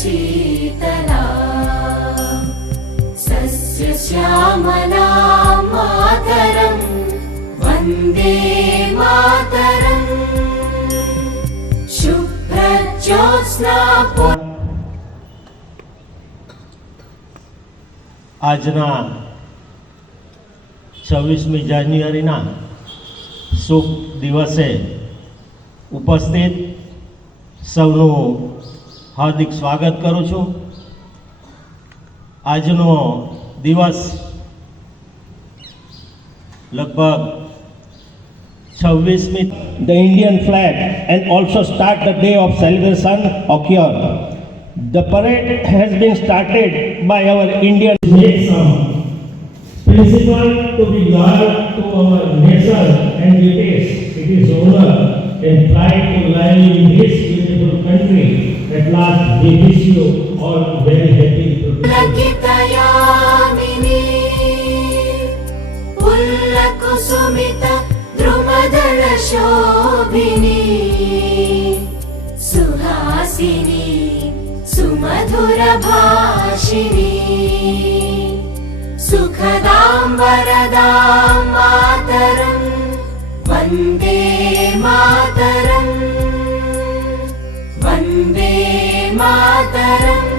शीतला सस्यश्यामला मातरं वन्दे मातरं शुभ्रज्योत्स्ना આજના 26મી જાન્યુઆરીના શુભ દિવસે ઉપસ્થિત સૌનું હાર્દિક સ્વાગત કરું છું. આજનો દિવસ લગભગ 26મી the Indian flag and also start the day of celebration occur. The parade has been started by our Indian principle to be loyal to our nation and duties. It is honor and pride to live in this beautiful country. At last, we wish you all very happy. लकितयामिनी पुल्लकुसुमित द्रुमदल शोभिनी Suhasini सुमधुर भाषिणी सुखदां वरदां मातरं वन्दे मातरं वन्दे मातरम्